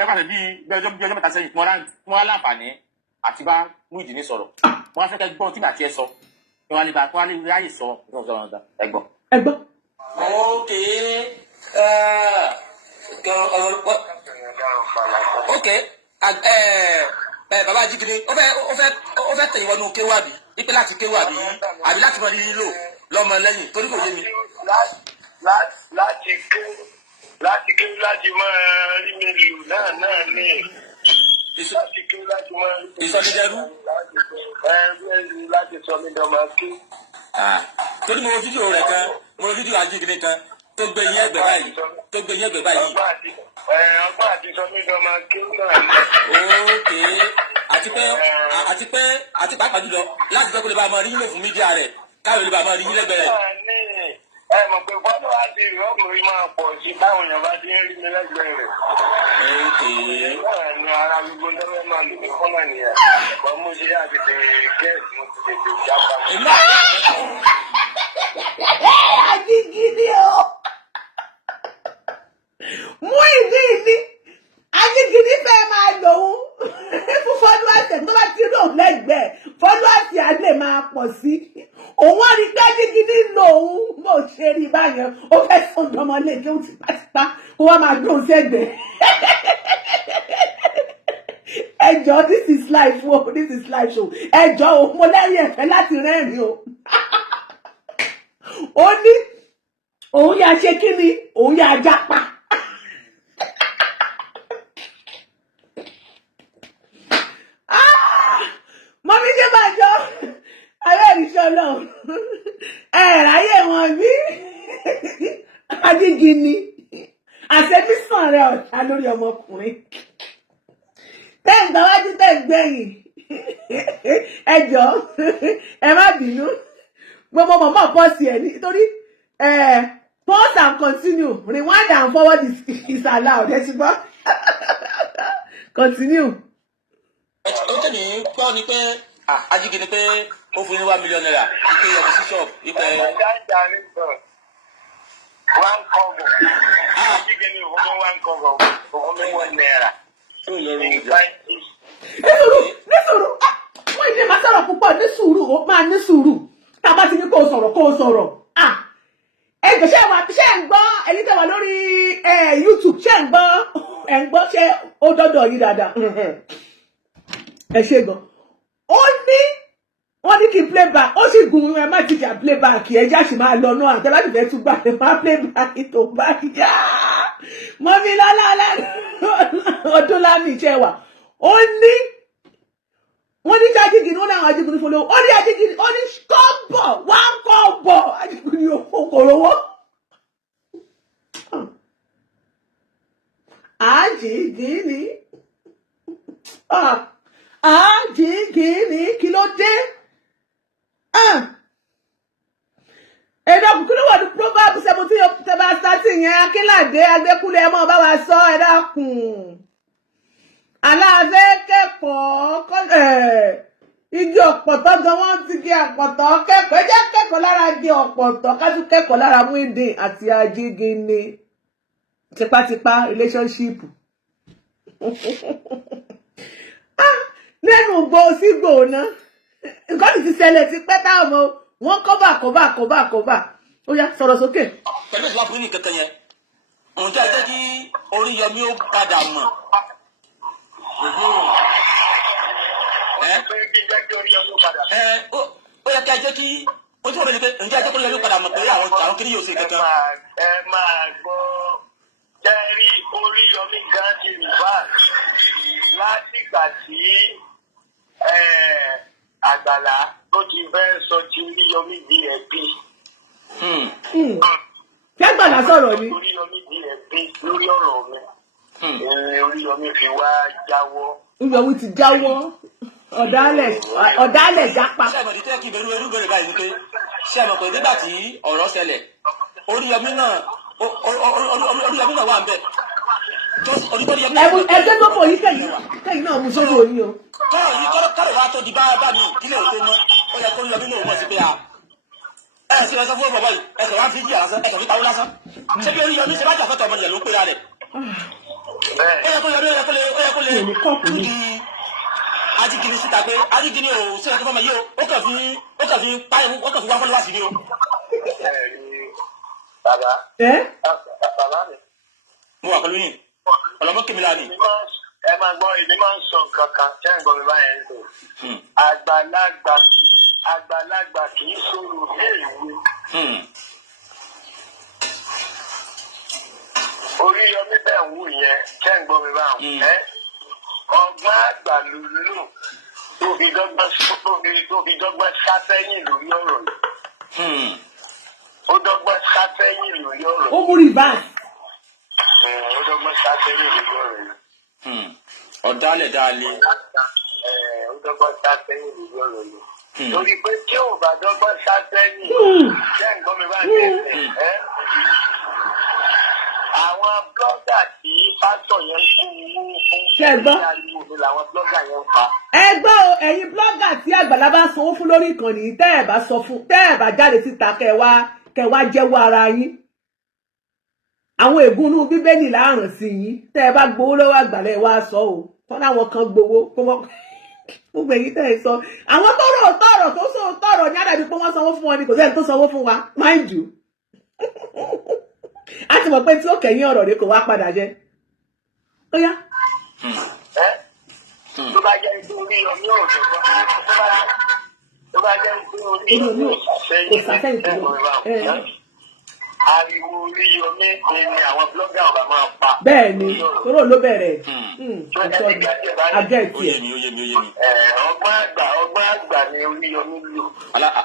ẹ bá ṣe bí ọjọ́ mẹ́ta sẹ́yìn wọ́n láǹfààní àti bá Muyideen sọ̀rọ̀ wọ́n fẹ́ kẹ́ gbọ́n tí màá tiẹ̀ sọ kí wọ́n lè bá wọ́n lè ráyè sọ ẹgbọ́n. Ok, bàbá Ajigini ó fẹ́ tẹ̀yìn wọnú Kewu àbí ipe láti Kewu àbí láti mọ nílò lọ́mọ lẹ́yìn torí kò yé mi. láti Kewu láti máa rí mélòó náà ní láti Kewu láti máa rí ìsọdídẹrú. láti Sọmi Di Ọmọ Kewu. Torí mo wo fídíò rẹ̀ kan mo wo fídíò Ajigini kan tó gbé yín ẹgbẹ́ báyìí. ọgbà àti Sọmi Di Ọmọ Kewu náà ní. Ok, àti pàápàá jùlọ láti fẹ́ kó lè bá a máa rí yín lò fún mídíà rẹ̀ káwọn lè bá a máa rí yín lẹ́gbẹ̀ẹ́ rẹ̀. ẹ mọ̀ pé fọ́tò àti ìrọ́kùnrin máa pọ̀ sí báwọn èèyàn bá ti ń rí mi lẹ́gbẹ̀ẹ́ rẹ̀. Ok. ní ara gbogbo lọ́wọ́ máa lò ní fọ́nà nìyẹn. wọ́n mú ṣe àtètè gẹ́ẹ̀sì mo ti tètè jápa. Ajigini o Muyideen Ajigini fẹ́ máa lòun fún followers tó bá ti rò lẹ́gbẹ̀ẹ́ followers á lè máa pọ̀ sí òun wọ́n rí pé Ajigini lòun bó ṣe rí báyẹn ó fẹ́ sọ̀dọ̀ ọmọ lè kí ó ti pátipá kó wọ́n máa dùn sẹ́gbẹ̀ẹ́. Ẹjọ́ this is life o this is life show ẹjọ́ o mo lẹ́rìí ẹ̀fẹ́ láti rẹ́rìn o. Ó ní òun yà ṣe kí ni òun yà jápa. Mọ́mí ṣe máa jọ abẹ́rìṣọ́ náà ráyè wọn bí Ajigini àṣẹbísàn rẹ ọ̀tá lórí ọmọkùnrin tẹ́ǹgbà wájú tẹ́ǹgbẹ̀yìn ẹjọ́ ẹ má bínú gbogbo mọ̀mọ́ pọ́sì ẹ̀ nítorí pause and continue rewind and forward is allowed ẹ ti gbọ́ continue. Ó tẹ̀lé gbọ́ ni pé Ajigini pé ó fún ní $1 million pé ọkọ̀ sí ṣọ́ọ̀bù ipò ẹ̀. one cover. Ajigini one cover $1 naira. ní sùúrù wọ́n ìdí máa sọ̀rọ̀ púpọ̀ ní sùúrù ó máa ní sùúrù tá a bá ti ní kó o sọ̀rọ̀ ẹgbẹ́ ṣe ń gbọ́ ẹni tẹ́wà lórí YouTube ṣe ń gbọ́ ṣe ó dọ́dọ̀ yìí dáadáa ẹ ṣe gan ó ní wọ́n ní kí n play back ó sì gun ẹ má ti jà play back ẹ já sì máa lọ náà àtẹ́lá ti fẹ́ tún gbà ẹ má play back tó bá yá mọ́mí lọ́lá ọdún lámì iṣẹ́ wà ó ní wọ́n ní Ajigini wọ́n náà Ajigini fọlọ́ ó ní Ajigini ó ní kọ́bọ̀ wá kọ́bọ̀ Ajigini òkòròwọ́ Ajigini Ajigini kí ló dé ẹ̀dá kúkúrú wà ní Proverbs 17:30 yẹn Akínládé Adékúnlé ẹ mọ́ bá wa sọ ẹ̀dá kùn. Aláàfẹ́ kẹ́kọ̀ọ́ igi ọ̀pọ̀tọ́ gan wọ́n ti gé ọ̀pọ̀tọ́ kẹ́kọ̀ọ́ ẹ jẹ́ kẹ́kọ̀ọ́ lára igi ọ̀pọ̀tọ́ ká tún kẹ́kọ̀ọ́ lára Muyideen àti Ajigini tipátipá relationship. Lẹ́nu gbọ́ sí gbòòná nǹkan ti ṣẹlẹ̀ ti pẹ́ táwọn ọmọ wọn kọ́bà ó yá sọ̀rọ̀ sókè. Pẹ̀lú ìlú àbúrò ní kankan yẹn ǹjẹ́ ẹ jẹ́ kí Oríyọmí ó padà mọ̀. Ó yẹ kí a jẹ́ kí ojú ọ̀rẹ́ ni pé ǹjẹ́ a jẹ́ kí Oríyọmí padà mọ̀ pé àwọn kiri yóò ṣe kankan. ẹ máa gbọ́ jẹ́rí Oríyọmí gan ti rìbá látìgbà tí Àgbàlá tó ti fẹ́ sọ ti Oríyọmí di ẹbí. Kí Àgbàlá sọ̀rọ̀ ni. Oríyọmí di ẹbí lórí ọ̀rọ̀ mi. Oríyọmí fi wá jáwọ́. Oríyọmí ti jáwọ́ ọ̀dàlẹ̀ jápa. Ṣé àmọ̀ ìdíkẹ́ kí ìbẹ̀rù bẹ̀rẹ̀ báyìí ni pé ṣé àmọ̀ pé nígbà tí ọ̀rọ̀ ṣẹlẹ̀ Oríyọmí náà wà ń bẹ̀. Ẹgbẹ́ tó fò yí kẹ́yìn náà mú sórí oyin o. Kọ́rọ̀ wa tó di bá mi ìpínlẹ̀ òtó mọ́ ó yẹ kó Oríyọmí náà mọ̀ sí pé ṣe lọ sọ fún bàbá yìí ẹsẹ̀ wá fi jí àlásán ẹsẹ̀ fi pawó lásán ṣé bí Oríyọmí ṣe bá jà fẹ́tọ̀ ọmọ yẹn ló ń pera rẹ̀ ó yẹ kó lè túdì Ajigini síta pé Ajigini ò ṣe ẹ̀kọ́ fọmọ yìí ó kàn fi wá fọ́lọ́wà sí ni o. Bàbá mi. Mo wà pẹ̀lú yìí ọ̀lọ́mọ kìmílà ni. Ẹ máa gbọ́ èmi máa ń sọ nǹkan kan ṣé ń gbọ́ mi báyẹn ń sọ. Àgbàlagbà kì í sọ̀rọ̀ ní èwe. Oríyọmí bẹ́ẹ̀ ń wù yẹn ṣé ń gbọ́ mi báyẹn. Ọgbọ́n àgbà lòlò tó fi dọ́gbọ́n sátẹ́yìn lórí ọ̀rọ̀ yìí. Ó dọ́gbọ́n sátẹ́yìn lórí ọ̀rọ̀ yìí. Ó mú rìbáàsì. Ó dọ́gbọ́n sátẹ́yìn lórí ọ̀rọ̀ yìí. Ọ̀dálẹ̀ dáalé. Ó dọ́gbọ́n sátẹ́yìn lórí ọ̀rọ̀ yìí. Torí pé tí ò bá dọ́gbọ́n sátẹ́yìn ṣé ń gbọ́ mi báyìí àwọn blọ́gà tí pásítọ̀ yẹn ń kó owó fún ariwo ni làwọn blọ́gà yẹn ń pa. Ẹ gbọ́ o, ẹ̀yin blọ́gà tí Àgbàlá bá sanwó fún lórí ìkànnì tẹ́ ẹ̀ bá sọ fún tẹ́ ẹ̀ bá jáde síta kẹ́ wá jẹ́wọ́ ara yín. Àwọn ègúnnú bíbélì láàrùn sí yín tẹ́ ẹ bá gbowó lọ́wọ́ Àgbàlá ẹ wá sọ o tọ́lá àwọn kan gbowó gbogbo èyí tẹ́ ẹ sọ. Àwọn tọrọ ní àdàbí pé wọ́n sanwó fún wọn ni kò sẹ́ni tó sanwó fún wa mind you. A ti mọ̀ pé tí ó kẹ̀yìn ọ̀rọ̀ rẹ̀ kò wá padà jẹ́. Ó yá. Tó bá jẹ́ ikú Oríyọmí ò dọ̀gbọ́n tó bá jẹ́ ikú Oríyọmí ò sàṣẹ́yìn ariwo Oríyọmí ni àwọn blọ́gà ọ̀gá máa pa. Bẹ́ẹ̀ ni tóró ló bẹ̀rẹ̀. Agẹ́ẹ̀tì ẹ̀. Ọgbọ́n àgbà ni Oríyọmí lò.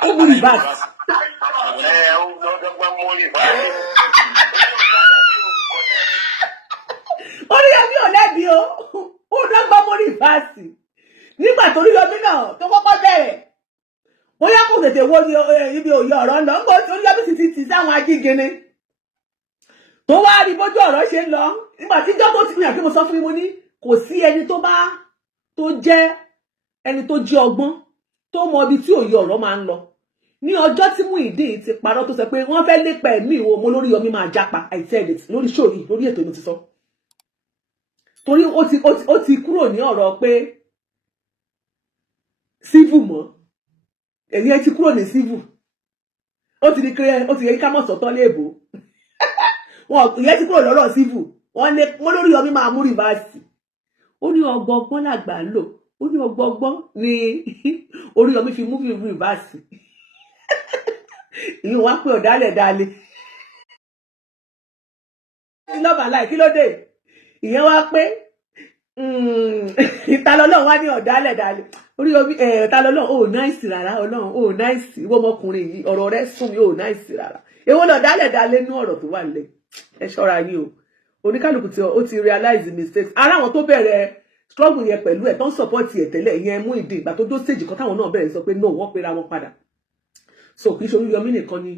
Ó mú rìbáàsì. Ó dọ́gbọ́n mú rìbáàsì. Oríyọmí ò lẹ́bi o, ó dọ́gbọ́n mú rìbáàsì. Nígbà tó Oríyọmí náà tó kọ́kọ́ bẹ̀rẹ̀, bóyá kò tètè wo ibi òye ọ̀rọ̀ lọ, ńgbà tí Oríyọmí sì ti sáwọn Ajígini. Tó wá rí bójú ọ̀rọ̀ ṣe ń lọ, nígbà tí jọ́ tó ti fìyàn kí mo sọ fún mi ní kò sí ẹni tó jẹ́ ẹni tó jí ọgbọ́n tó mọ ibi tí òye ọ̀rọ̀ máa ń lọ. Ní ọjọ́ tí Muyideen ti parọ́ tó sọ pé wọ́n fẹ́ lépa ẹ̀mí ìwọ ọmọ Oríyọmí máa jápa àìtẹ́ẹ̀dẹ̀ lórí ṣòrí lórí ètò ìlú ti sọ. Torí ó ti kúrò ní ọ̀rọ̀ pé civil mọ́ èyí ẹ ti kúrò ní civil ó ti yẹ ká mọ̀ sọ́tọ́ léèbó ìyẹn ti kúrò lọ́rọ̀ civil wọ́n Oríyọmí máa mú rìbáàsì. Ó ní ọgbọgbọ́n làgbà ń lò ó ní ọgbọgbọ́n ni Oríyọmí fi mú rìbáàsì. Ìyẹn wá pé ọ̀dálẹ̀ dalẹ̀ lọ́bàá láì kí ló dé ìyẹn wá pé ìtalọ́lọ́run wá ní ọ̀dálẹ̀ dalẹ̀ Oríyọmí ìtalọ́lọ́run ò náìsì rárá ọlọ́run ò náìsì ìwọ ọmọkùnrin yìí ọ̀rọ̀ rẹ sùn mí ò náìsì rárá èwo lọ̀dálẹ̀ dalẹ̀ nú ọ̀rọ̀ tó wà nílẹ̀ ẹ ṣọ́ra yín o oníkálukú tí ó ti realize mistakes ara àwọn tó bẹ̀rẹ̀ struggle yẹn pẹ̀lú ẹ̀ tó ń support ẹ̀ tẹ́lẹ̀ ìyẹn Muyideen ìgbà tó dó stage kan táwọn náà bẹ̀rẹ̀ sọ pé no wọ́n pera wọn padà so kì í ṣe Oríyọmí nìkan ni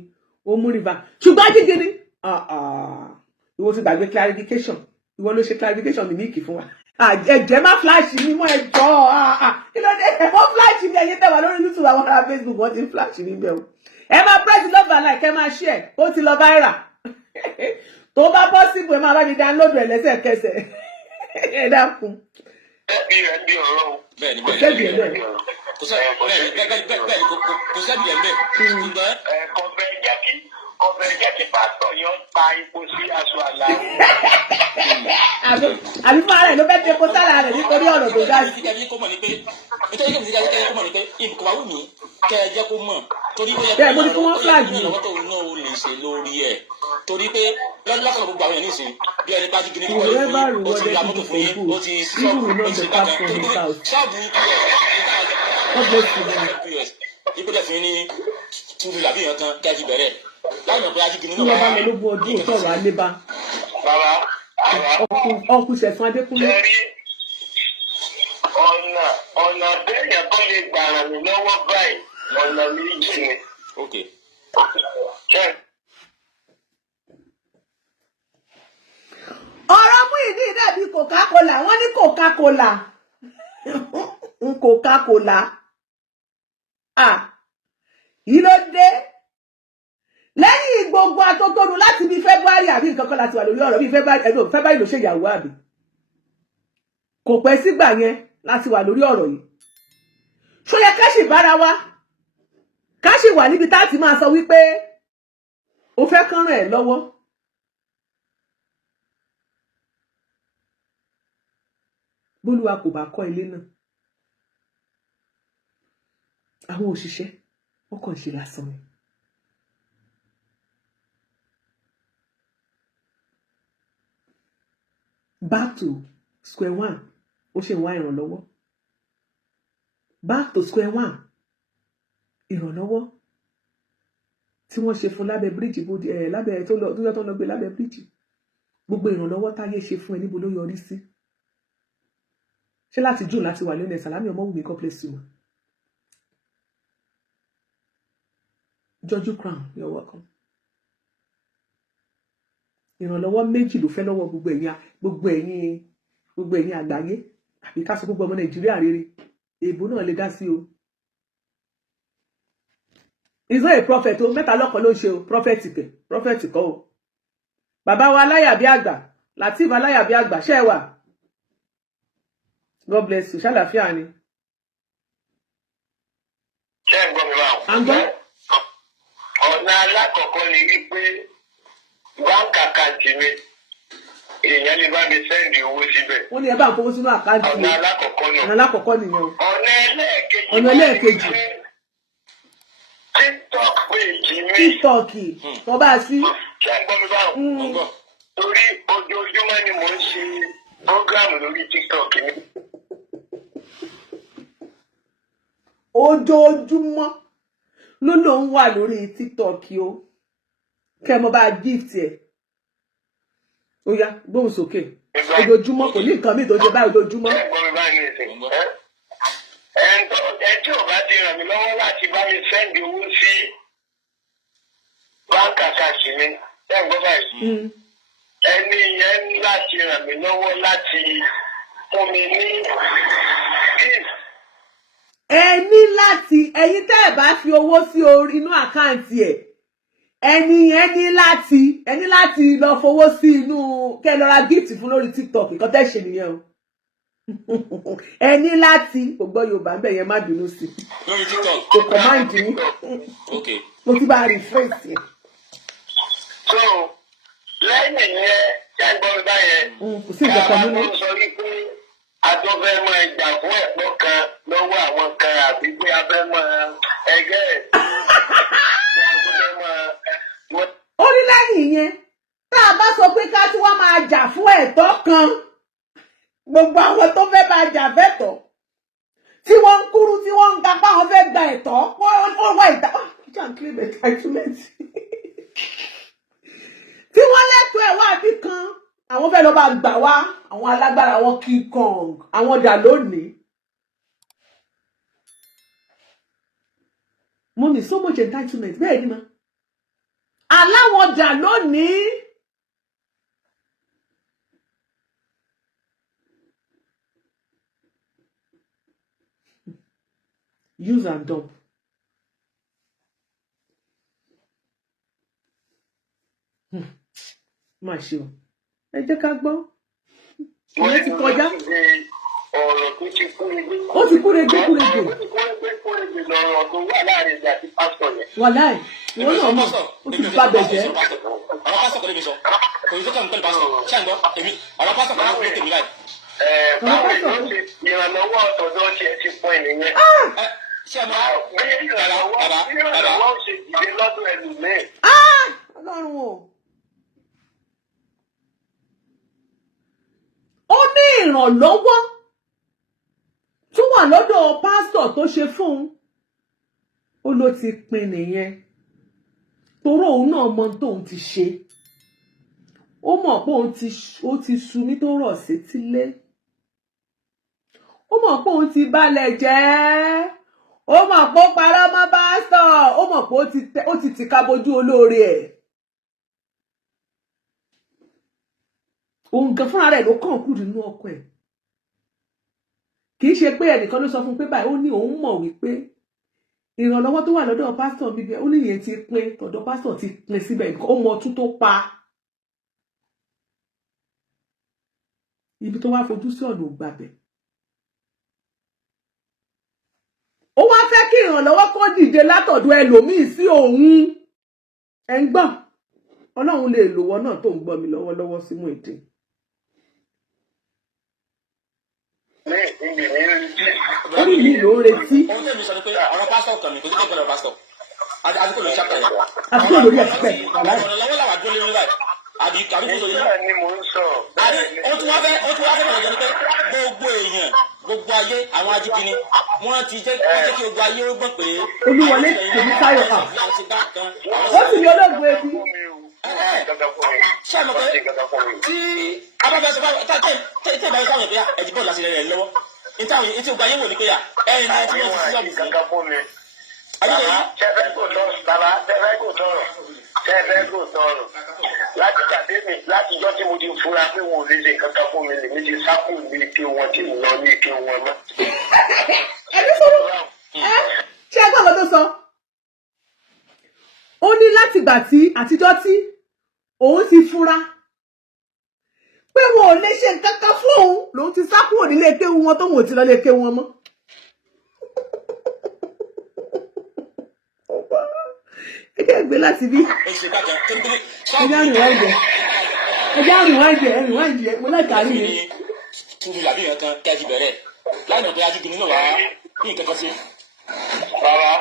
ó mú rìbá ṣùgbọ́n Ajigini ìwọ ti gbàgbé clarification ìwọ ló ṣe clarification ní míìkì fún wa ẹ̀jẹ̀ má flash mi mọ́ ẹjọ́ kí ló dé ẹ̀fọ́ flash mi ẹ̀yẹ tẹ̀wá lórí YouTube àwọn ará Facebook wọ́n ti ń flash mi bẹ́ẹ̀ o ẹ máa press love and like ẹ máa share ó ti lọ viral tó bá possible ẹ máa bá mi download rẹ̀ lẹ́sẹ̀kẹsẹ̀ ẹ dákun. Ẹbí rẹ̀ bí ọ̀rọ̀ o. Bẹ́ẹ̀ni kò sẹ́bi ẹ̀ bẹ́ẹ̀. kò sẹ́bi ẹ̀ bẹ́ẹ̀. Ṣùgbọ́n kọ̀fẹ́ jẹ́ kí pásítọ̀ yẹn pa epo sí aṣọ àlá. Àbí fún ara ẹ̀ ló fẹ́ tẹ epo sára rẹ̀ nítorí ọ̀rọ̀ tó dá sí. nítorí kó mọ̀ ní pé ìbùkún wa wù mí kẹ́ ẹ jẹ́ kó mọ̀ torí ó yẹ kí wọ́n flag yìí. ìrànwọ́ tó náà ó lè ṣe lórí ẹ̀ torí pé lọ́sọ̀rọ̀ gbogbo àwọn èèyàn nísìnyí bí ẹni bá Ajigini wọlé fún yín ó ti ra mọ́tò fún yín ó ti ṣọ́ọ̀bù ó ti bàtà torí pé ṣọ́ọ̀bù ìpínlẹ̀ fún yín ní túbú làbí èèyàn kan kẹ́ ẹ fi bẹ̀rẹ̀ láì mọ̀ pé Ajigini náà wà á lógún ọdún òtọ̀rọ̀ alébá ọkùnrin Ṣẹ̀san Adékúnlé. ọ̀nà bẹ́ẹ̀ kọ́ lè gbà ràn mí lọ́wọ́ báyìí ọ̀nà méjì ni. ọ̀rọ̀ Muyideen dàbí Coca-Cola wọ́n ní Coca-Cola Coca-Cola yìí ló dé gbogbo atótónu láti bí February àbí nǹkan kan láti wà lórí ọ̀rọ̀ bí February ló ṣe ìyàwó àbí kò pẹ́ sígbà yẹn láti wà lórí ọ̀rọ̀ yìí ṣó yẹ ká sì bára wa ká sì wà níbi tá a ti máa sọ wípé o fẹ́ kán ràn ẹ́ lọ́wọ́ bólúwa kò bá kọ́ ilé náà àwọn òṣìṣẹ́ wọ́n kàn ṣe lásán ni. Back to square one ó ṣe ń wá ìrànlọ́wọ́ back to square one ìrànlọ́wọ́ tí wọ́n ṣe fún lábẹ́ bíríìjì lábẹ́ tó lọ gbé lábẹ́ bíríìjì gbogbo ìrànlọ́wọ́ táyé ṣe fún ẹ níbo ló yọrí sí ṣé láti june láti wà lónìí Salami Ọmọwùmí complex wọn George Crown you're welcome ìrànlọ́wọ́ méjì ló fẹ́ lọ́wọ́ gbogbo ẹ̀yin àgbáyé àbí ká sọ gbogbo ọmọ Nàìjíríà rere èèbó náà lè dá sí o he's not a prophet o mẹ́ta lọ́kàn ló ń ṣe o prophet kọ́ o bàbá wa aláyàbí àgbà Lateef aláyàbí àgbà ṣẹ́ wà God bless you ṣàlàfíà ni. ṣé ń gbọ́ mi báwọn. ọ̀nà alákọ̀ọ́kọ́ ni wípé báńkì àkáǹtì mi èèyàn lè bá mi sẹ́ndì owó síbẹ̀. wọ́n ní ẹ bá ń fowó sínú àkáǹtì mi. ọ̀nà alákọ̀ọ́kọ́ nìyẹn o. ọ̀nà ẹlẹ́ẹ̀kejì. TikTok page mi. TikTok tó bá sí. ṣé ń gbọ́ mi báwọn. torí ojoojúmọ́ ni mò ń ṣe program lórí TikTok mi. ojoojúmọ́ ló ń wà lórí TikTok o kẹ́ mo bá gift ẹ̀ ó yá gbóhùn sókè ojoojúmọ́ kò ní nǹkan míì tó ṣe báyìí ojoojúmọ́. ẹ tí ò bá ti ràn mí lọ́wọ́ láti bá mi sẹ́ndì owó sí báńkì àkáǹtì mi ẹ gbọ́ báyìí ẹni yẹn ní láti ràn mí lọ́wọ́ láti fún mi ní gift. ẹ ní láti ẹ̀yin tẹ́ ẹ bá fi owó sí inú àkáǹtì ẹ̀ ẹni láti lọ fowó sí inú kẹ́ lọ ra gift fún lórí TikTok nǹkan tẹ́ ṣe nìyẹn o ẹni láti gbogbo Yorùbá ń bẹ yẹn má bínú sí lórí TikTok kò command mi mo ti bá rephrase yẹn. so lẹ́yìn yẹn ṣé gbọ́ mi báyẹn kò sí ìjọba nínú. káwọn sọ wípé adọ́fẹ́ máa jà fún ẹ̀tọ́ kan lọ́wọ́ àwọn kan àbí pé abẹ́ máa ẹgẹ́ ẹ̀ ó ní lẹ́yìn yẹn tá a bá sọ pé ká tí wọ́n máa jà fún ẹ̀tọ́ kan gbogbo àwọn tó fẹ́ máa jà fẹ́tọ̀ tí wọ́n ń kúrú tí wọ́n ń ga bá wọn fẹ́ gba ẹ̀tọ́ wọ́n wá ìta kíjà ń kílè entitlement tí wọ́n lẹ́tọ̀ọ́ ẹ̀ wá bí kan àwọn fẹ́ lọ bá gbà wá àwọn alágbára àwọn King Kong àwọn dà lónìí. Mommy, so much entitlement bẹ́ẹ̀ ni ma aláwọ̀ dà lónìí. Use and dump. Má ṣe o. Ẹ jẹ́ ká gbọ́. Ìyẹn ti kọjá. ọ̀rọ̀ tó ti kúrege. Ó ti kúrege. ọ̀rọ̀ tó ti kúrege lọ́rọ̀ tó wà láàrin ìjà àti pásítọ̀ yẹn. Wàláì, ìwọ náà mọ̀, ó ti bá bẹ̀ jẹ́. ọ̀rọ̀ pásítọ̀ kò lè mi sọ kò ní sọ́kàn pẹ̀lú pásítọ̀ ṣé à ń gbọ́ èmi ọ̀rọ̀ pásítọ̀ kò ní kúrò tèmi báyìí. báwo ló ṣe ìrànlọ́wọ́ ọ̀tọ̀dọ̀ ṣe ti pọ̀ ènìyàn. ṣé ẹ máa bí ìrànlọ́wọ́ ṣe dìde lọ́dọ̀ ẹlòmíì. Ọlọ́run o. Ó ní ìrànlọ́wọ́ tó wà lọ́dọ̀ pásítọ̀ tó ṣe fún un ó ló ti pin nìyẹn torí òun náà mọ tóun ti ṣe ó mọ̀ pé ó ti sú mi tó rọ̀ sétílé ó mọ̀ pé òun ti balẹ̀ jẹ́ ó mọ̀ pé ó parọ́ mọ́ pásítọ̀ ó mọ̀ pé ó ti tìka bojú olóore ẹ̀ òun gan fúnra rẹ̀ ló kàn kú nínú ọkọ ẹ̀ kì í ṣe pé ẹnìkan ló sọ fún pé báyìí ó ní òun mọ̀ wípé ìrànlọ́wọ́ tó wà lọ́dọ̀ pásítọ̀ bíbí ó ní ìyẹn ti pín tọ̀dọ̀ pásítọ̀ ti pín síbẹ̀ ó mọ ọtún tó pa ibi tó wá fojú sí ọ̀nà ògbàbẹ̀. ó wá fẹ́ kí ìrànlọ́wọ́ kó dìde látọ̀dọ̀ ẹlòmíì sí òun ẹ̀ ń gbọ́ ọlọ́run lè lòwọ́ náà tó ń gbọ́ mi lọ́wọ́lọ́wọ́ sí Muyideen. orí mi ló ń retí. ohun tẹ́mi sọ ni pé ọ̀rọ̀ pásítọ̀ kan mi kò sí kékeré ọ̀rọ̀ pásítọ̀ àti kò lórí ṣàpẹ̀ yẹn. àti kò lórí ẹ̀sìpẹ̀. ọ̀rọ̀ lọ́wọ́ làwọn àdúró lórí báyìí àbí kò sọ yìí. ni mò ń sọ. àbí ó tún wá fẹ́ bẹ̀rẹ̀ jẹ́ ni pé gbogbo èèyàn gbogbo ayé àwọn Ajigini wọ́n ti jẹ́ kí gbogbo ayé ó gbọ́ pé. Olúwọlé tèmi táyọ̀ kan ó sì ní olóògùn etí. ṣé àmọ́ pé tí abáfẹ́ sọ fún tẹ́ ìbáyé sáwọn ìpínyà ẹ̀jì bọ́ọ̀lù àti rẹ̀ lọ́wọ́ ìtí ògbà yẹn wò ní pé yà ẹ̀yìn náà tí wọ́n ti sísọ́ bìí. Tẹ́fẹ́ kò tọrọ. Láti tàbí mi látijọ́ tí mo ti fura pé wọn ò lè ṣe kankan fún mi lèmi ti sákò ní ike wọn tí mo lọ ní ike wọn mọ́. ẹbí sọ̀rọ̀ ṣé ẹgbẹ́ ọ̀gá tó sọ ó ní láti gbà tí àtijọ́ tí òun ti fura pé wọn ò lè ṣe nǹkan kan fún òun lòun ti sá kúrò nílé kéwu wọn tó wọn ò ti lọ lé kéwu wọn mọ́. ẹjẹ gbé láti bí ẹjẹ àrùn wáìjẹ mo láìka rí mi. tuntun làbí yẹn kan kí a ti bẹ̀rẹ̀ láì mọ̀ pé Ajigini náà wá ní nǹkan kan sí. Bàbá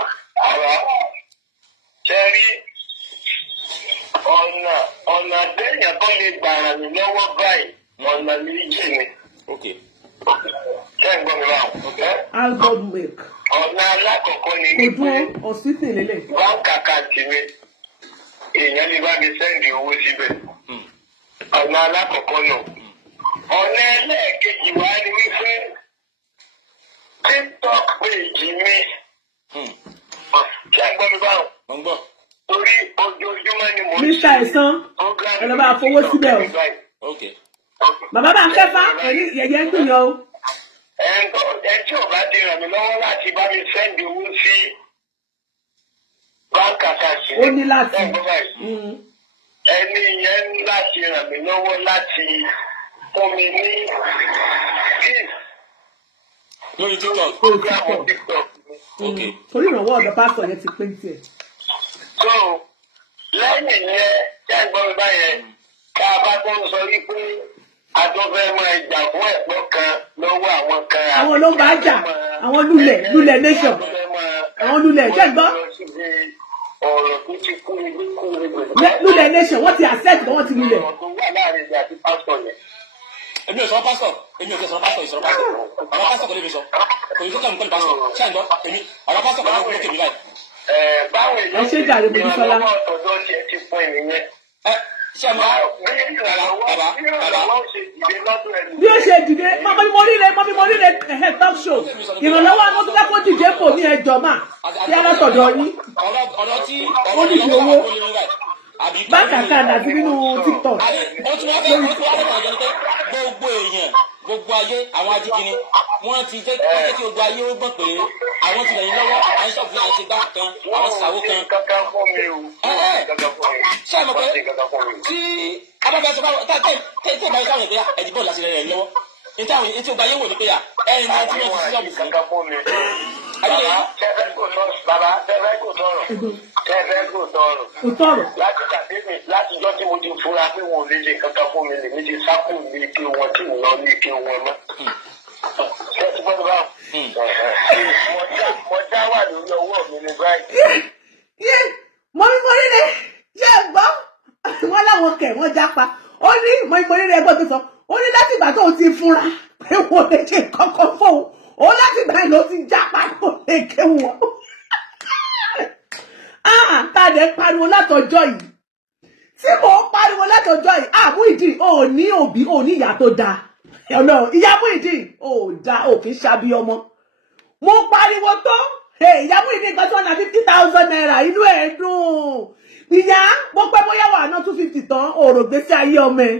ṣe rí ọ̀nà téèyàn tó lè gbà ràn mí lọ́wọ́ báyìí ọ̀nà méjì ni. Ṣé ń gbọ́ mi báwọn? Albert milk. Ọ̀nà alákọ̀ọ́kọ́ ni kò dúró ọ̀sìtì lélẹ̀. báńkì àkáǹtì mi èèyàn lè bá mi sẹ́ndì owó síbẹ̀. Ọ̀nà alákọ̀ọ́kọ́ náà. Ọ̀nà ẹlẹ́ẹ̀kejì wá ni wípé TikTok page mi. Ṣé ń gbọ́ mi báwọn? mo ń gbọ́. Torí ojoojúmọ́ ni mo ń Mr. Ẹ̀sán ẹ lọ bá fowó síbẹ̀ o. Bàbá bá ń kẹfà ẹni yẹyẹ ń dùn yọ o. Ẹ tí ò bá di ràn mí lọ́wọ́ láti bá mi sẹ́ndì owó sí báńkì àkáǹtì mi. Ó ní láti. Ẹni yẹn ń láti ràn mí lọ́wọ́ láti fún mi ní gift. lórí TikTok. Program TikTok mi. Torí ìrànwọ́ ọ̀dọ̀ pásítọ̀ yẹn ti pín tiẹ̀. So lẹ́yìn yẹn ṣé ń gbọ́ mi báyẹn ká bá tó ń sọ wípé àjọfẹ́ máa jà fún ẹ̀tọ́ kan lọ́wọ́ àwọn kan. Àwọn ló ń bá jà àwọn lulẹ̀ nation àwọn lulẹ̀ jẹ́ gbọ́. Ọ̀rọ̀ tó ti kú ibi kú ibi. Lulẹ̀ nation wọ́n ti accept wọ́n ti lulẹ̀. Ọ̀rọ̀ tó wà láàrin ìgbà àti pásítọ̀ yẹn. èmi ò sọ pásítọ̀ ìsọ̀rọ̀ pásítọ̀ ọ̀rọ̀ pásítọ̀ kò lè mi sọ kò ní sọ́kàn nǹkan pásítọ̀ ṣé àǹdọ́ èmi ọ̀rọ̀ pásítọ̀ kò lè mi báyìí. Báwo ẹ ṣe jàre mo ní sọlá. ọ̀dọ́ tiẹ̀ ti fún ènìyàn. ṣé àmọ́ bàbá bí ó ṣe dìde mọ́bí mo ríre talk show ìrànlọ́wọ́ àwọn tó dákọ́ dìde kò ní ẹjọ́ mà bí alátọ̀dọ̀ yín ó ní ìfi owó bákàkà àti nínú TikTok. ó tún wá fẹ́ gbogbo èèyàn gbogbo ayé àwọn Ajigini wọ́n ti jẹ́ kí gbogbo ayé ó gbọ́ pé àwọn ti lẹ́yìn lọ́wọ́ àwọn ṣọ́ọ̀bù àwọn ti gbá kan àwọn ṣàwó kan. ṣé àmọ́ pé tí abáfẹ́ sọ fáwọn tẹ́ ìbáyé sáwọn ìpéyà ẹ̀dí bọ́ọ̀lù àti rẹ̀ lọ́wọ́ ní tí ó gba ayé wò ní péyà ẹ̀yìn náà tí wọ́n ti ṣọ́ọ̀bù fún. Bàbá tẹ́fẹ́ kò tọrọ. Látijọ́ tí mo ti fura pé wọn ò lè ṣe kankan fún mi lèmi ti sákò ní ike wọn tí mo lọ ní ike wọn mọ́. Ṣé ti gbọ́dọ̀ báwọn? Mo já wà lórí ọwọ́ mi ní báyìí. Mọ́mí ríre ṣé ẹ gbọ́ wọ́n láwọn kẹ̀ wọ́n jápa ó ní mọ́mí ríre ẹgbọ́n tó sọ ó ní láti ìgbà tó ti fura pé wọn ò lè ṣe kankan fóun ó láti ìgbà yìí ló ti jápa kó lè ké wọn. Tàdé pariwo látọjọ́ yìí tí mò ń pariwo látọjọ́ yìí Muyideen ò ní òbí ò ní ìyá tó dáa ìyá Muyideen ò dáa ò kì í ṣàbí ọmọ mo pariwo tó ìyá Muyideen gba 250,000 naira inú ẹ̀ dùn ìyá mo pẹ́ bóyá wà ná 250 tán òrò gbèsè ayé ọmọ ẹ̀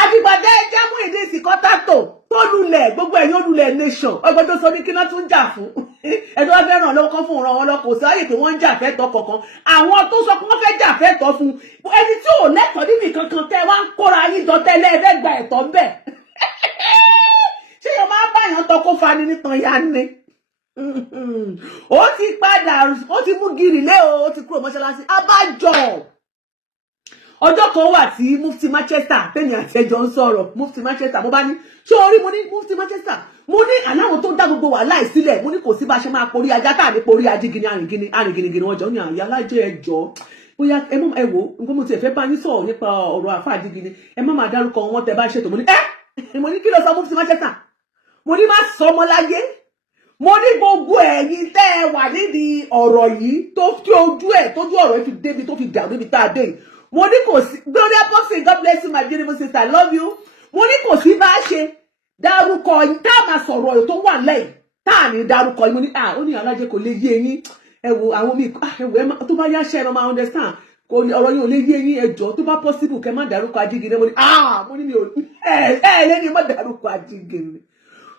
àdìgbàdé ẹjẹ́ Muyideen sí kọ́tàtò tó lulẹ̀ gbogbo ẹ̀yin olulẹ̀ nation ọgbọ́n tó sọ ní kí náà tún jà fún ẹjọ́ wá fẹ́ ràn lọ́wọ́ kan fún wọn lọ kò sí ààyè pé wọ́n ń jà fẹ́tọ̀ kankan àwọn tó sọ pé wọ́n fẹ́ jà fẹ́tọ̀ fún ẹni tí ò lẹ́tọ̀ọ́ níbi kankan tẹ́ wá ń kóra yín jọ tẹ́lẹ̀ ẹ fẹ́ gba ẹ̀tọ́ ń bẹ̀ ṣé yóò máa báyàn tọ́ kó fani nítan ya ni ó ti padà ó ti mú gírì lé o ó ti kúrò mọ́ṣáláṣí abájọ ọjọ́ kan wà tí mufti Manchester tèmi àti ẹjọ́ ń sọ̀rọ̀ mufti Manchester mo bá ní ṣé orí mo ní mufti Manchester mo ní aláwọn tó dá gbogbo wàhálà ìsílẹ̀ mo ní kò sí bá ṣe máa porí ajá tá à ní porí Ajigini arìngìnìngìnì wọn jọ ní àyà alájẹ ẹjọ́ bóyá ẹ mọ ẹ wò nǹkan mo tiẹ̀ fẹ́ bá yín sọ̀rọ̀ nípa ọ̀rọ̀ àfa Ajigini ẹ má máa dárúkọ wọn tẹ bá ṣètò mo ní kí ló sọ mufti Manchester mo ní má sọ ọmọ láyé mo ní gbogbo ẹ̀yin tẹ́ ẹ wà nídìí ọ̀rọ̀ yìí tó fi ojú ẹ̀ tójú ọ̀rọ̀ fi débi tó fi dàrú níbi tá a dé yìí mo ní kò sí Gloria Poxin God bless you my beautiful sister I love you mo ní kò sí bá ṣe dárúkọ yín tá a máa sọ̀rọ̀ ọ̀rọ̀ tó wà lẹ́yìn tá a ní dárúkọ yín mo ní ó ní alájẹ kò lè yé yín ẹ wo àwọn mi ẹ wo tó bá yá ṣe ẹ máa understand kò ní ọ̀rọ̀ yín ò lè yé yín ẹ jọ̀ọ́ tó bá possible kẹ́ má dárúkọ Ajigini mo ní mi ò lẹ́ni má dárúkọ Ajigini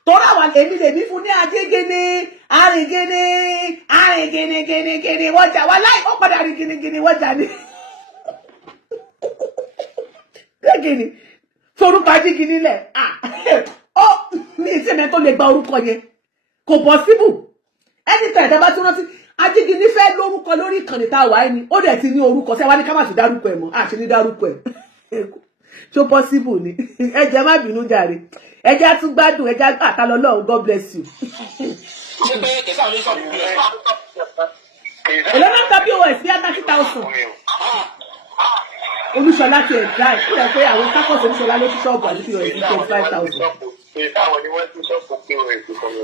tọ́ra wà èmi lè bí fún ní Ajigini arìngìnì wọ́jà wà láì ó padà arìngìnì wọ́jà ni gẹ́gìnì forúkọ Ajigini lẹ̀ ó ní ìsẹ́mẹ́ tó lè gba orúkọ yẹn kò possible ẹni tẹ̀ ẹ̀dá bá tún rántí Ajigini fẹ́ lórúkọ lórí ìkànnì tá a wà ní ó dẹ̀ ti ní orúkọ sẹ́wá ní ká má sì dárúkọ ẹ̀ mọ́ àṣẹ ní dárúkọ ẹ̀ ṣó possible ni ẹ jẹ́ má bínú jàre ẹ jẹ́ tún gbádùn ẹ jẹ́ àtàlọ́lọ́run God bless you. ṣé pé kẹsàn án lè sọ fún mi. èló náà ta POS bí i 30,000 Olúṣọlá ti ẹ̀ dá ẹ̀ kúrẹ́ pé àwọn kákọ́sì Olúṣọlá ló ti ṣọ́ọ̀bù àti POS ní 25,000.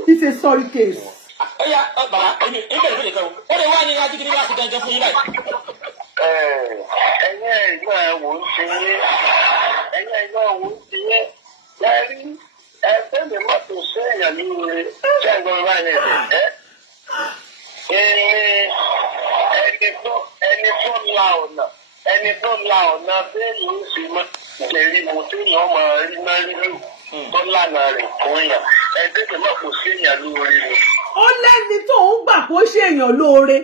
This is a sorry case. ó yá bàbá èmi bẹ̀rẹ̀ bẹ̀rẹ̀ kan ó lè wá ní Ajigini wá sí dandan fún yín báyìí. ẹ̀yin ẹ̀gbọ́n wò ó ti yé lẹ́rí ẹgbẹ́ mi má tó ṣe èèyàn ní ire ṣé ẹ gbọ́n báyìí ẹni tó la ọ̀nà bẹ́ẹ̀ ló sì máa tẹ̀lé mo téèyàn máa rí máa rí lò tó lànà rẹ̀ fún yàn ẹgbẹ́ mi má tó ṣe èèyàn lóore ni. ó lẹ́ni tó ń gbà kó ṣe èèyàn lóore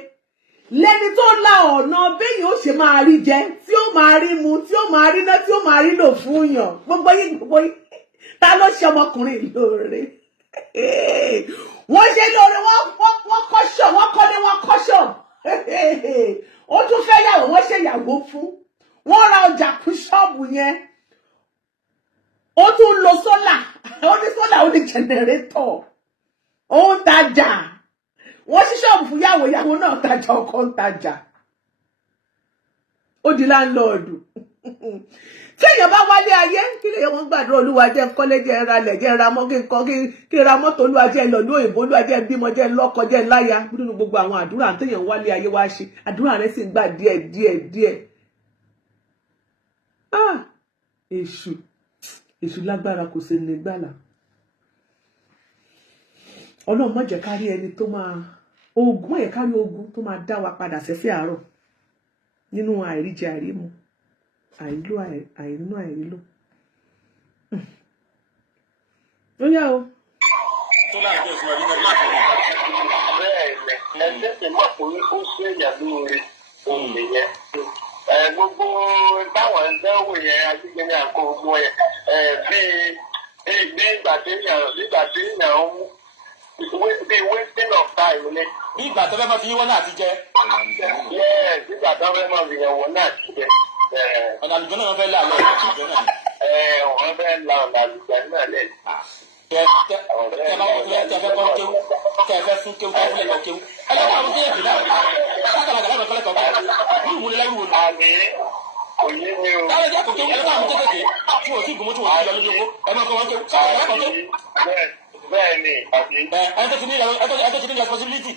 lẹ́ni tó la ọ̀nà béèyàn ó ṣe máa rí jẹ tí ó máa rí mu tí ó máa rí ná tí ó máa rí lò fún yàn gbogbo yín ta ló ṣe ọmọkùnrin lóore wọ́n ṣe lóore wọ́n kọ́ṣọ̀ wọ́n kọ́lé wọ́n kọ́ṣọ̀ ó tún fẹ́ yàwó wọ́n ṣe ìyàwó fún wọ́n ra ọjà fún ṣọ́ọ̀bù yẹn ó tún lo sólà ó ní sólà ó ní jẹnẹrétọ̀ ó ń tajà wọ́n ṣí ṣọ́ọ̀bù fún ìyàwó náà tajà ọkọ ń tajà ó di láńlọ́ọ̀dù tí èèyàn bá wálé ayé kí lè wọ́n gbàdúrà Olúwa jẹ́ kọ́lé jẹ́ ralẹ̀ jẹ́ ra mọ́ kí ra mọ́tò Olúwa jẹ́ lọ ní òyìnbó Olúwa jẹ́ bímọ jẹ́ lọ́kọ jẹ́ láya nínú gbogbo àwọn àdúrà téèyàn wálé ayé wá ṣe àdúrà rẹ̀ sì ń gbà díẹ̀ èṣù lágbára kò sí ní gbàlà Ọlọ́run má jẹ́ ká rí ẹni tó máa ogun má jẹ́ ká rí ogun tó máa dá wa padà sẹ́sẹ́ àárọ̀ nínú àìríjẹ àìrímu àìlò àìrílò ó yá o. tó láì tó ìfúnra bí náà bẹ́ẹ̀ ẹgbẹ́ mi má kó ó ṣe èèyàn lóore òun nìyẹn gbogbo táwọn ẹ̀dánwò yẹn Ajigini àkó gbogbo yẹn bí ìgbà téèyàn ń bí wasting of time ni. bí ìgbà tó fẹ́ máa fi yín wọ́n náà ti jẹ. bí ìgbà tó fẹ́ máa fi yẹn wọ́n náà ti jẹ. ọ̀nà àlùjọ náà fẹ́ là lọ́wọ́ àlùjọ náà. wọ́n fẹ́ la ọ̀nà àlùjọ náà lẹ̀. tẹ bá wọ́n tẹ fẹ́ kọ́ kéwú tẹ fẹ́ fún kéwú tẹ fẹ́ lọ kéwú. ẹ lọ́wọ́ àwọn tó yẹ jù náà sákàlà gàlá ìbọn kọ́lẹ́kọ̀ọ́ ní ìwúlẹ̀ láyé wò ni. òye mi o. táwọn ẹ̀jẹ̀ kò kéwú ẹ̀ táwọn kékèké tí wọ́n ti gbòmó tí wọ́n ti yọ lójú owó ẹ̀ máa kọ́ wọn kéwú sákàlà gàlá kọ́ kéwú. bẹ́ẹ̀ ni àbí. ẹ tó ti ní responsibility.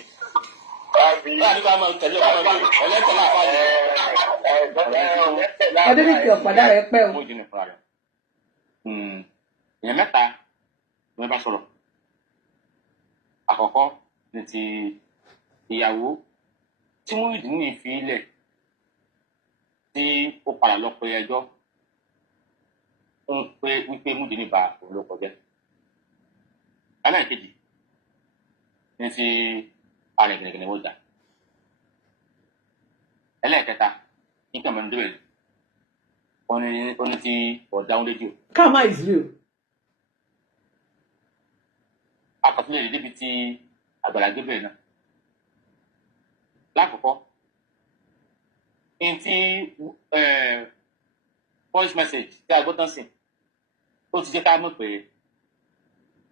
báyìí nípa máa tẹ̀lé ọ̀pọ̀ ẹlẹ́tẹ̀lá àfáàjì. ọdún ní kí ọ̀pọ̀dá rẹ pẹ́ o. èèyàn mẹ́ta ló ń bá sọ̀rọ̀ àkọ́kọ́ ní ti ìyàwó tí Muyideen ní fi ilẹ̀ tí ó padà lọ pe ẹjọ́ ń pé wípé Muyideen bá òun ló kọjá ẹlẹ́ẹ̀kejì ní ti ààrẹ gẹ̀gẹ̀gẹ̀ wọ́n jà ẹlẹ́ẹ̀kẹta ní kí ọmọ ẹni débẹ̀ ó ní ti ọ̀dà ohun rédíò. Karma is real. akọsílẹ̀ èdè débi ti Àgbàlá Gabriel náà lákòókò ní ti voice message tí a gbọ́ tán sí ó ti jẹ́ ká mọ̀ pé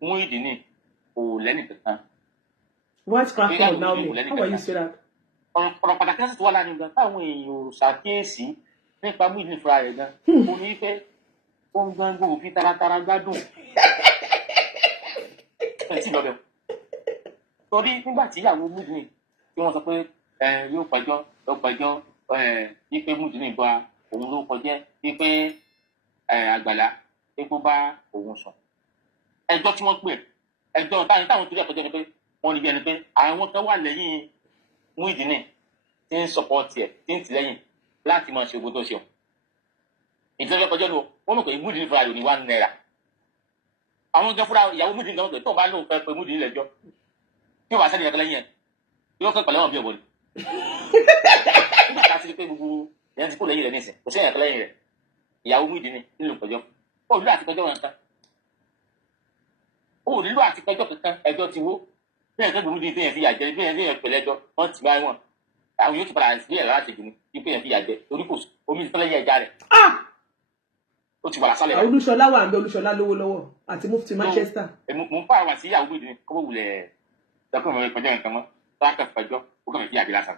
Muyideen kò lẹ́nì kankan. What's cracking on now? How are you say that? ọ̀rọ̀ pàtàkì láti tó wà lánàá gan táwọn èèyàn ò ṣàkíyèsí nípa Muyideen fúnra rẹ̀ gan kò ní pé ó ń gbọ́ngbọ́n òfin taratara gbádùn ẹ̀ tí lọ́bẹ̀ torí nígbà tí ìyàwó Muyideen tí wọ́n sọ pé yóò pẹjọ́ wípé Muyideen gba òun ló kọjẹ́ wípé Àgbàlá epo bá òun sùn ẹjọ́ tí wọ́n pè ẹjọ́ táwọn torí ẹ̀kọ́jọ́ ni pé wọ́n ní bí ẹni pé àwọn kan wà lẹ́yìn Muyideen tí ń sọpọ́ọ̀tì ẹ̀ tí ń tìlẹ́yìn láti máa ṣe ogun tó ṣe ọ̀ ìtọ́jú ọkọ̀jọ́ ni wọ́n mọ̀ pé Muyideen fúnra rẹ̀ ní £1 àwọn gan fúnra ìyàwó Muyideen gan mọ̀ pé tóun bá lóun fẹ́ pé Muyideen lẹ́jọ́ tí wàá sẹ́ni ẹ̀kọ́ lẹ́yìn ẹ̀ yóò fẹ́ pẹ̀lẹ́ wọn bí ọ̀bọ̀n nígbà tá a ti rí pé gbogbo ìyẹn ti kó lẹ́yìn rẹ̀ nísìn kò sẹ́yìn ẹ̀kọ́ lẹ́yìn rẹ̀ ìyàwó Muyideen nílò pẹ̀jọ́ ó nílò àti pẹ̀jọ́ kankan ó nílò àti pẹ̀jọ́ kankan ẹjọ́ ti wó bí ẹ̀kọ́ gbòmùdí tí yẹn fi yà jẹ bí yẹn fi yẹn pẹ̀lẹ́ ẹjọ́ wọ́n ti bá wọn àwọn yóò ti padà sí ẹ̀ láti jù ní bí yẹn fi yà jẹ torí kò omi ti tọ́lẹ̀ yẹ ẹja rẹ̀ ó ti wàlá sálẹ̀. Olúṣọlá wà ní Olúṣọlá lówó lọ́wọ́ àti mufti Manchester. mo ń fà wá sí ìyàwó Muyideen kó wulẹ̀ dẹ́kun ìmọ̀ ìpẹ́jọ́ nǹkan mọ́ tó á kẹ́ pẹ́jọ́ ó kàn fi àdé lásán.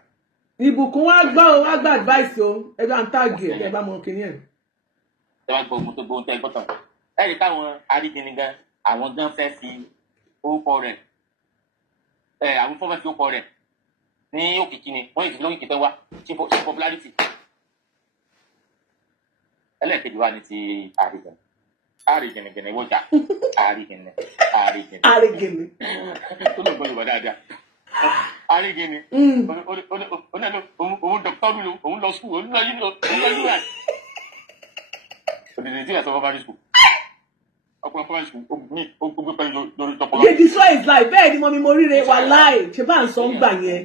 Ìbùkún wá gbọ́ advice o ẹ bá ń táàgì ẹ bá mọ kìnìún ẹ. ẹ bá gbọ́ ohun tó gbóhùn tẹ́ gbọ́ tán ẹ rí táwọn arígbìnì gan àwọn gan fẹ́ fi orúkọ rẹ̀ àwọn fọ́nfẹ́ fi orúkọ rẹ̀ ní òkìkí ni wọ́n yìí fi lókìkí tẹ́ wá sí popularity. ẹlẹ́ẹ̀kejì wa ni ti àrígìnì wọ́jà àrígìnì tó lè gbọ́ Yorùbá dáadáa àrígìnì òun dọ́kítọ́rù ló òun lọ skul òun lọ yúnà òdìdí tí ìyàtọ̀ primary school ọkùnrin primary school ó gbé pẹ́lú lórí tọpọlọ. they destroy his life bẹ́ẹ̀ ni mo rí rẹ̀ wà láì ṣe bá ń sọ ń gbà yẹn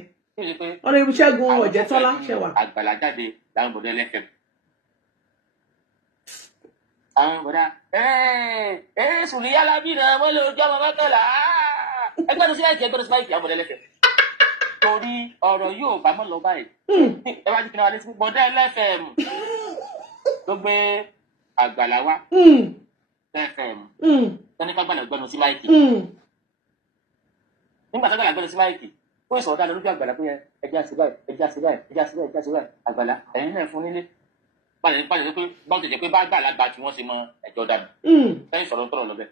wọ́n lè Ṣẹ́gun Ọ̀jẹ̀tọ́lá ṣẹ̀wà. Àgbàlá jáde láwọn bọ̀dọ̀ ẹlẹ́fẹ̀ẹ́ àwọn bọ̀dá sùn ní yálà bí náà wọ́n lè ojú ọmọ mọ́kànlá ẹgbẹ́ tó síláìkì àwọn bọ̀dọ̀ ẹlẹ́fẹ̀ẹ́ torí ọ̀rọ̀ yóò bá mọ́ lọ báyìí ẹ wá jí kí náà wà létí bọ̀dọ̀ ẹlẹ́fẹ̀ẹ́ ló gbé Àgbàlá wá tẹ́ni ká gbàdọ̀ gbẹ́nu sí máìkì nígbà tó gbàdọ̀ gbẹ́nu sí máìkì ó sọ̀rọ̀ dáadáa lójú Àgbàlá pé ẹja sí báyìí Àgbàlá ẹ̀yin náà fún nílé pàdé pé báwo tẹ̀jẹ̀ pé bá Àgbàlagbà tí wọ́n ṣe mọ ẹjọ́ dànù lẹ́yìn sọ̀rọ̀ tọ̀rọ̀ lọ́bẹ̀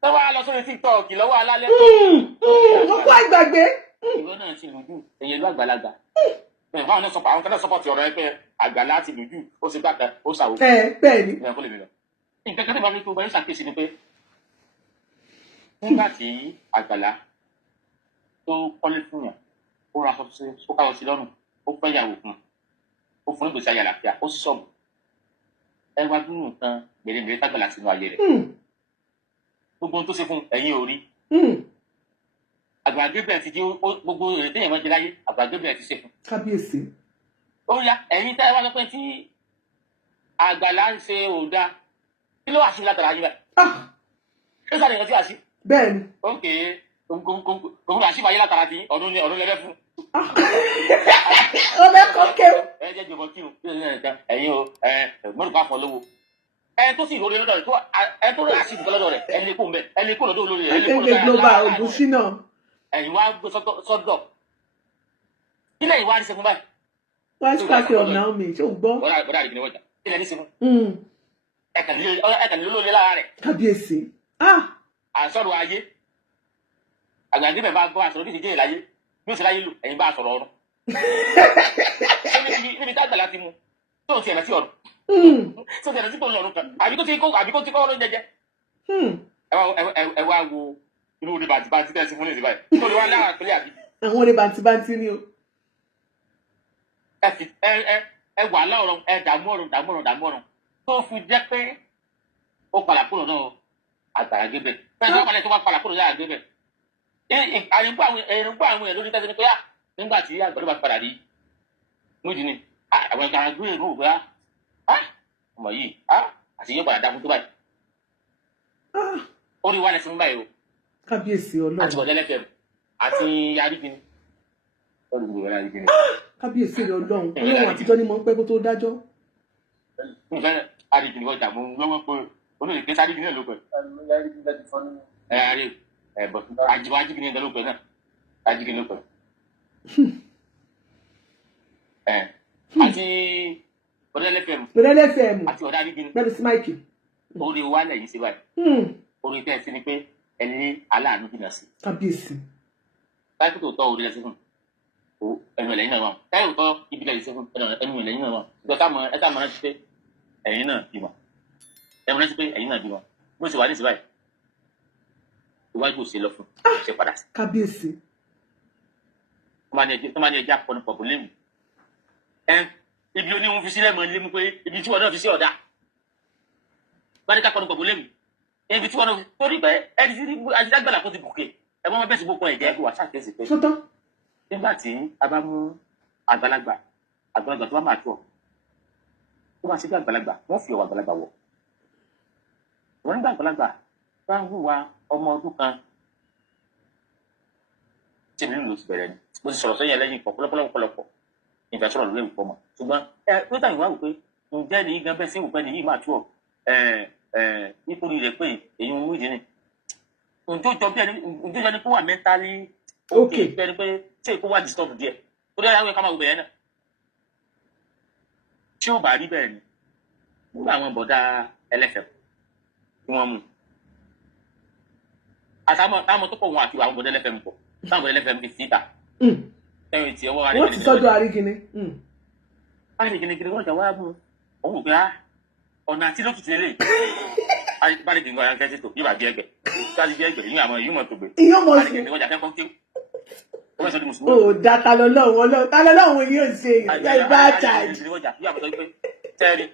tó wá lọ sórí TikTok lọ́wọ́ alálẹ́ mo kó àgbàgbé ìwé náà ti lùdú ẹ̀yẹ ìlú àgbàlagbà àwọn kan náà sọ́pọ̀tì ọ̀rọ̀ ẹ pé Àgbàlá ti lùdú ó sì gbàgbà ó ṣàwò bẹ́ẹ̀ ni ìyẹn kó lè lọ nǹkan kan tó bá fi tó bá yín ṣàkíyèsí ni pé nígbà tí Àgbàlá tó kọ́lé fún yàn ó ra ó káwọ́ sí lọ́rùn ó fẹ́ yàwó fún ó fún ìgbésí ayé àlàáfíà ó sì sọ̀bù ẹ wá dúró nǹkan gbèrègbèrè t'Àgbàlá sínú ayé rẹ̀ gbogbo ohun tó ṣe fún ẹ̀yin orí Àgbàlá Gabriel ti di gbogbo èrè téèyàn máa jẹ láyé Àgbàlá Gabriel ti ṣe fún. kábíyèsí. ó yá ẹ̀yin tẹ́ ẹ wá lọ pé tí Àgbàlá ń ṣe òòdà kí ló wà sí látara yín báyìí ṣé sáré nǹkan tí wà sí. bẹ́ẹ̀ ni. ok òun àṣìbà ayé látara ti ọdún lẹ́fẹ́ fún. ọbẹ̀ kọ́kẹ́. ẹ jẹ́ jọ̀bọ̀ kí o ẹ̀yin o mọ́tò bá fọ lówó ẹ tó sì ìròyìn lọ́dọ̀ rẹ̀ ẹ tó rẹ̀ àṣìbì kan lọ́dọ̀ rẹ̀ ẹ lè kó mbẹ ẹ lè kó lọ́dọ̀ olórí rẹ̀ ẹ lè kó lọ́dọ̀ global ògùnṣínà. ẹ̀yin wá gbé sọ́dọ̀ ilé ìwà àdìsẹ́ fún báyìí. what's cracking on now me ṣé o gbọ́. bọ́dà àdìgbìn wọ́jà ilé ní sinmi. ẹ̀kànlélógún lórí lára rẹ̀. kábíyèsí. àsọ̀rọ̀ ayé Àgbàlá Gabriel bá gbọ́ àsọ̀rọ̀ bí ti jẹ́ ìláyé bí ó ti láyé lò ẹ̀yin bá sọ̀rọ̀ ọ̀run. níbi tá Àgbàlá ti mu tó ń ti ẹ̀nà sí ọ̀run tó ń ti ẹ̀nà sí pòun ọ̀run kan àbí kó ti kọ́ ọ̀run jẹjẹ. ẹ wá wo inú orí bàtìbàtì tẹ̀sí fún nísìnyí báyìí nítorí wá láwọn àpẹẹrẹ àbí. àwọn orí bàtìbàtì ni o. ẹ wà láọ̀rọ̀ ẹ dààmú ọ̀run tó fi jẹ́ pé ó padà kúrò náà Àgbàlá Gabriel. bẹ́ẹ̀ ni wọ́n padà tó wá padà kúrò náà Gabriel àyìnbó àwọn èèyàn lórí tẹ́sí ni pé nígbà tí àgbàdo bá padà rí Muyideen àwọn ìgbà gbé èrò ògbà ọmọ yìí àti yóò padà dákú tó báyìí ó rí wà lẹ́sìn báyìí o kábíyèsí Ọlọ́run àti bọ̀dẹ́lẹ́fẹ̀ àti Ajigini olùdókòwò Ajigini. kábíyèsí Ọlọ́run Ọlọ́run àtijọ́ ni mo ń pẹ́ kó tó dájọ́. nfẹ́ Ajigini ọjà mo ń lọ́wọ́ pé olóyè pé Ajigini náà ló pẹ́. Ajigini náà ló pẹ́ náà Ajigini ló pẹ́. Àti bọ̀dẹ́lẹ́fẹ̀ àti ọ̀dà Ajigini pẹ̀lú símáìkì. orí wa lẹ́yìn sí báyìí orí tẹ́ ẹ sí ni pé ẹni aláàánú jìnnà sí. kábíyèsí. táyì tó tọ́ orí lẹ́sìn fún ẹnu ẹ̀lẹ́yìn náà wà táyì tó tọ́ ibi lẹ́sìn fún ẹnu ẹ̀lẹ́yìn náà wà ìjọ ẹ̀ta mọ̀ rántí pé ẹ̀yin náà bímọ ẹ̀mọ̀ rántí pé ẹ̀yin náà bímọ bó ṣe wà ní ìsìbáyìí iwájú òsè lọ fún ṣe padà sí. kábíyèsí. tó máa ní ẹja pọnú pọ̀ léwu ibi oníhun fi sílẹ̀ mọ́ léwu pé ibi tí wọn náà fi sí ọ̀dà bá ní ká pọnú pọ̀ léwu ibi tí wọn náà fi torí pé ẹni tí Àgbàlá kó ti gòkè ẹ̀wọ́n wọn bẹ́ẹ̀ sì gbókun ẹ̀jẹ̀ kó wà ṣàkíyèsí pé nígbà tí a bá mú àgbàlagbà tó bá máa tó tó bá ṣe bí àgbàlagbà wọ́n fi ọwọ́ àgbàlagbà wọ̀ wọ́n nígbà àgbàlagbà bá ń hùwà ọmọ ọdún kan tí èmi nílò ti bẹ̀rẹ̀ ni mo ti sọ̀rọ̀ sẹ́yìn ẹlẹ́yìn pọ̀pọ̀lọpọ̀ ìfẹ́ sọ̀rọ̀ lórí ìpọ̀ mọ̀ ṣùgbọ́n lóta ìwà wò pé ǹjẹ́ ni gan bẹ́ẹ̀ sí ìwò pẹ́ ni yìí máa tó nítorí rẹ̀ pé èyí ń Muyideen ǹjọ́ jọ bí ẹni kó wà mẹ́ntálí okay bẹ́ẹ̀ni pé ṣé kó wá disturb díẹ̀ tó dára wẹ ká máa wọ bẹ́ẹ̀ náà tí ó bá rí bẹ́ẹ̀ ni nígbà àwọn bọ̀dá ẹlẹ́fẹ̀ tí wọ́n mú àtàwọn tó pọ̀ wọn àti àwọn bọ̀dá ẹlẹ́fẹ̀ ń pọ̀ táwọn bọ̀dá ẹlẹ́fẹ̀ ń fi síta ẹ̀yìn tí ọwọ́ wọ́n ti sọ́dọ̀ Ajigini. Ajigini wọ́n jà wá mú òun wò pé ọ̀nà àti lókùtù lélẹ̀ bá lè gbìngàn ọ̀yàn kẹ́sìtò yóò bá bí ẹgbẹ̀ sáàlì bí ẹgbẹ̀ yóò àmọ́ yóò mọ̀ tó gbé Ajigini wọ́n jà fẹ́ kọ́ kéwù ó fẹ́ sọ́dún mùsùlùmí. ó dá talọ́lọ́hún yóò ṣe ìgbà àjàjì. tẹ́rì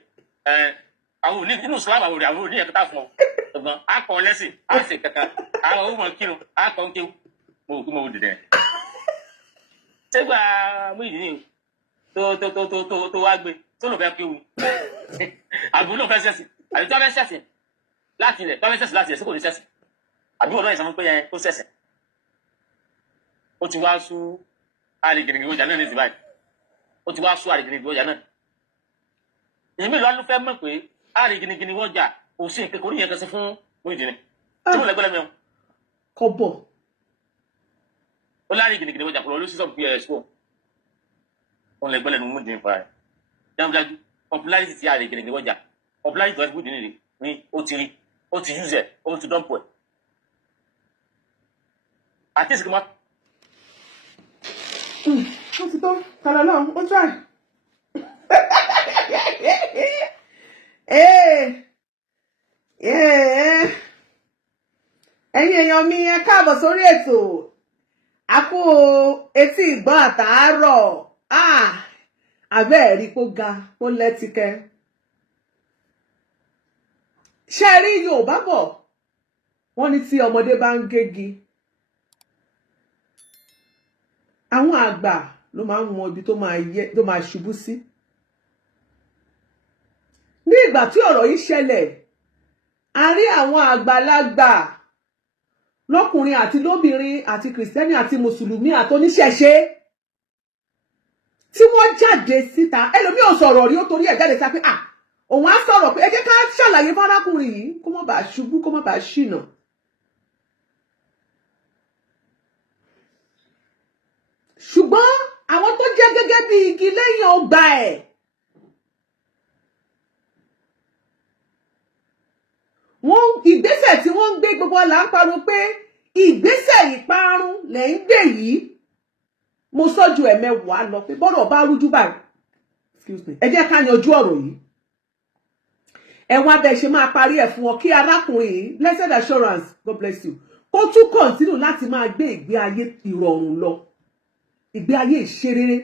àwọn òní nínú Islam àwọn òní ẹ̀kọ́tà fún ọ ṣùgbọ́n a kọ́ lẹ́sìn a sì kankan àwọn ọmọ kírun a kọ́ ń kéwù mo kú mo dìde. ṣégbà Muyideen tó wá gbé tó lò fẹ́ kéwù àbúrò ló fẹ́ sẹ́sìn àbí tó fẹ́ sẹ́sìn láti ilẹ̀ tó fẹ́ sẹ́sìn láti ilẹ̀ sí kò ní sẹ́sìn àbúrò náà ìsàmú pé yẹn tó sẹ́sìn ó ti wá sú Ajigini ọjà náà ní ìsìn báyìí ó ti wá sú Ajigini ọjà náà èmi lọ́ọ́ ló fẹ́ mọ̀ pé Ajigini ọjà kò sí nǹkan kò ní yẹn kẹsí fún Muyideen tí mo lẹ́gbẹ́lẹ́ mi o. kọ́bọ̀. ó Ajigini ọjà kò lọ ló sísọ pos kó òun lẹ́gbẹ́lẹ́ nu Muyideen fara rẹ̀ dájúdájú popularity ti Ajigini ọjà popularity ti Muyideen ni ó ti rí ó ti use ẹ̀ ó ti dọ́pọ̀ ẹ̀ àti ìsìnkú mọ́. ó ti tó talọ́lọ́hún ó try. ẹ̀yin èèyàn mi ẹ káàbọ̀ sórí ètò àkó etí ìgbọ́n àtàárọ̀ abẹ́ ẹ̀rí kó ga kó lẹ́tíkẹ́. ṣé rí Yorùbá bọ̀ wọ́n ní tí ọmọdé bá ń gégi àwọn àgbà ló máa ń mọ ibi tó máa ṣubú sí. ní ìgbà tí ọ̀rọ̀ yìí ṣẹlẹ̀ a rí àwọn àgbàlagbà lọ́kùnrin àti lóbìnrin àti kìrìsìtẹ́nì àti mùsùlùmí àti oníṣẹ̀ṣe tí wọ́n jáde síta ẹlòmíì ò sọ̀rọ̀ rí ó torí ẹ̀ jáde sá pé òun á sọ̀rọ̀ pé ẹ jẹ́ ká ṣàlàyé fárákùnrin yìí kó má bàa ṣubú kó má bàa ṣìnà. ṣùgbọ́n àwọn tó jẹ́ gẹ́gẹ́ bí igi lẹ́yìn ọgbà ẹ̀ wọ́n ìgbésẹ̀ tí wọ́n ń gbé gbogbo là ń pariwo pé ìgbésẹ̀ ìparun lẹ̀ ń gbé yìí mo sọ́jú ẹ̀mẹ́wàá lọ pé bọ́rọ̀ bá rújú báyìí ẹ jẹ́ ká yanjú ọ̀rọ̀ yìí ẹ wá bẹ́ẹ̀ ṣe máa parí ẹ̀ fún wọn kí arákùnrin yìí blessed assurance God bless you kó tún kọ̀ǹtínù láti máa gbé ìgbé ayé ìrọ̀rùn lọ ìgbé ayé ìṣerere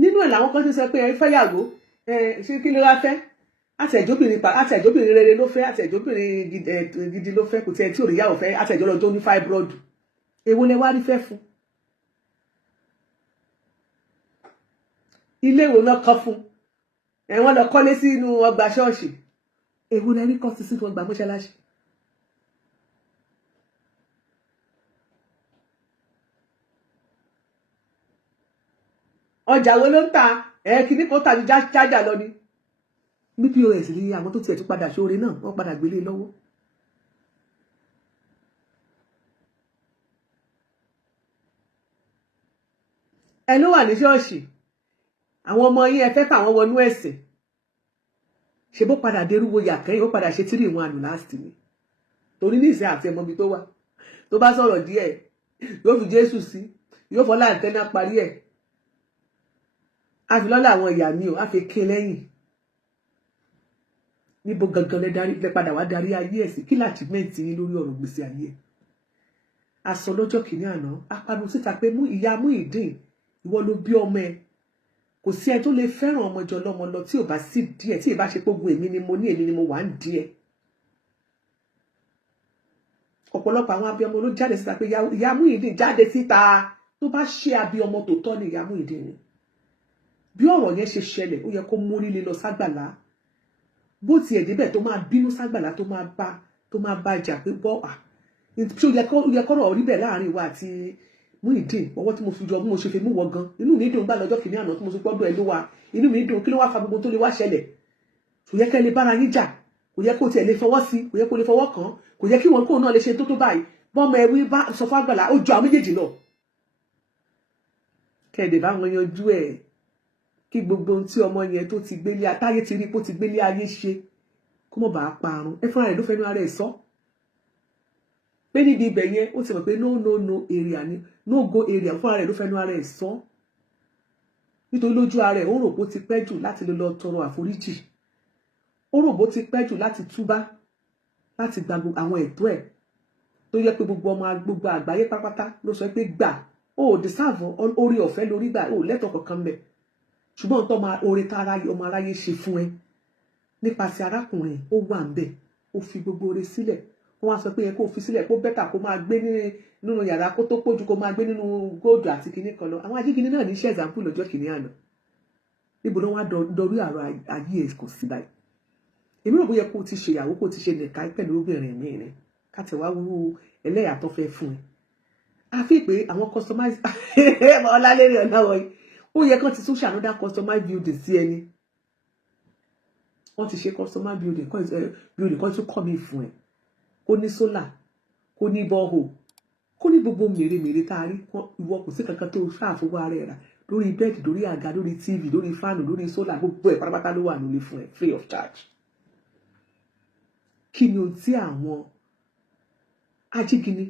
nínú ẹ̀ làwọn kan ti sọ pé ẹ fẹ́yàwó ṣé kí ló wá fẹ́ àtẹ̀jọ́bìnrin rere ló fẹ́, àtẹ̀jọ́bìnrin gidi ló fẹ́, kò tiẹ̀ tí ò rí yàwó fẹ́, àtẹ̀jọ́ lọ tó ní fibroid. Èwo lẹ wá rí fẹ́ fún? Ilé ìwò náà kọ́ fún. Wọ́n lọ kọ́lé sínú ọgbà ṣọ́ọ̀ṣì. Èwo lẹ rí kọ́ sí sínú ọgbà mọ́ṣáláṣí? Ọjà wo ló ń ta? Kíní kó tàbí jájà lọ ni. Ní POS ní àwọn tó tiẹ̀ tún padà ṣoore náà, wọ́n padà gbélé lọ́wọ́. Ẹ ló wà ní ṣọ́ọ̀ṣì. Àwọn ọmọ yín ẹ fẹ́ káwọn wọnú ẹ̀sìn. Ṣé bó padà dérúwo yàkẹ́yìn, ó padà ṣe 3 in 1 last ni. Torí ní ìsìn àti ẹmọ ibi tó wà. Tó bá sọ̀rọ̀ díẹ̀, yóò fi Jésù sí, yóò fọlá àǹtẹ́nà parí ẹ̀. A fi lọ́lá àwọn ìyá mi ò, a fi ké lẹ́yìn. Níbo gangan lẹ padà wá darí ayé ẹ̀ sí? Kí l'achievement yín lórí ọ̀rọ̀ gbèsè ayé ẹ̀? A sọ lọ́jọ́ kìíní àná, a pariwo síta pé ìyá Muyideen, ìwọ ló bí ọmọ ẹ. Kò sí ẹ tó lè fẹ́ràn ọmọ jọ lọ́mọ lọ tí ò bá sí díẹ̀, tí ì bá ṣe pógun èmi ni mo ní, èmi ni mo wà ń díẹ̀. Ọ̀pọ̀lọpọ̀ àwọn abiyamọ ló jáde síta pé ìyá Muyideen jáde síta. Tó bá ṣe abiyamọ tó tọ́ ni ìyá Muyideen ni. Bí ọ̀rọ̀ yẹn ṣe ṣẹlẹ̀, ó yẹ kó mórí lé lọ ságbàlá. Bó tiẹ̀ débẹ̀ tó máa bínú ságbàlá, tó máa bá jà pé bọ́ ṣé ó yẹ kọ́rọ̀ orí bẹ̀ láàrin wa àti Muyideen. Ọwọ́ tí mo fi jọ bí mo ṣe fi mú wọ gan, inú mi dùn gbà lọ́jọ́ kìíní àná tí mo sọ gbọ́dọ̀ ẹ ló wa, inú mi dùn, kí ló wá fa gbogbo tó lè wá ṣẹlẹ̀? Kò yẹ kẹ́ lè bára yín jà, kò yẹ kó tiẹ̀ lè fọwọ́ sí, kò yẹ kó lè fọwọ́ kàn, kò yẹ kí wọn kó náà lè ṣe tó báyìí. Bọ́mọ ẹwí bá sọ fún àgbàlá, ó ju àwọn méjèèjì lọ. Kẹ́ẹ̀dẹ̀ bá wọn yanjú ẹ̀, kí gbogbo ohun tí ọmọ yẹn tó ti gbélé táyé ti rí pé ó ti gbélé ayé ṣe kó mọ̀ bá parun. Ẹ fúnra rẹ̀ ló fẹ́nu ara ẹ̀ sọ pé níbi ibẹ̀ yẹn ó ti mọ̀ pé no area ni, no go area. Fúnra rẹ̀ ló fẹ́nu ara ẹ̀ sọ nítorí lójú ara ẹ̀ ó rò pé ó ti pẹ́ jù láti lọ tọrọ àforíjì, ó rò pé ó ti pẹ́ jù láti túbá, láti gba àwọn ẹ̀tọ́ ẹ̀ tó yẹ pé gbogbo àgbáyé pátápátá ló sọ pé gbà ó deserve orí ọ̀fẹ́ lórí gbà ó lẹ́tọ̀ọ́ kankan bẹ̀. Ṣùgbọ́n tó máa oore tá ọmọ aráyé ṣe fún ẹ nípasẹ̀ arákùnrin ó wà ń bẹ̀, ó fi gbogbo oore sílẹ̀. Wọ́n wá sọ pé yẹ kó fi sílẹ̀, kó bẹ́tà kó máa gbé nínú yàrá kó tó pójú, kó máa gbé nínú góòdù àti kinní kan lọ. Àwọn Ajigini náà ní iṣẹ́ example lọ́jọ́ kìíní àná. Níbo ló wá dorí àrò ayé ẹ̀ kò sí báyìí? Èmi rò bóyá kó o ti ṣe ìyàwó, kó o ti ṣe nìka pẹ̀lú obìnrin mi rẹ̀ káti wá wúwo ẹlẹ́yà tó fẹ́ fún ẹ. A fi pé àwọn customize ọlálẹ́rìí ọ̀nà wọ̀nyí ó yẹ kán ti tún ṣe another customize building sí ẹni. Wọ́n ti ṣe customer building kan tún kọ́ mi fún ẹ. Kó ní solar, kó ní borehole, kó ní gbogbo mèremère tá a rí. Ìwọ kò sí kankan tó ṣàfowó ara ẹ̀ rà lórí bẹ́ẹ̀dì, lórí àga, lórí TV, lórí fáànù, lórí solar, gbogbo ẹ̀ pátápátá ló wà nílé fún ẹ free of charge. Kí ni ohun tí àwọn Ajigini,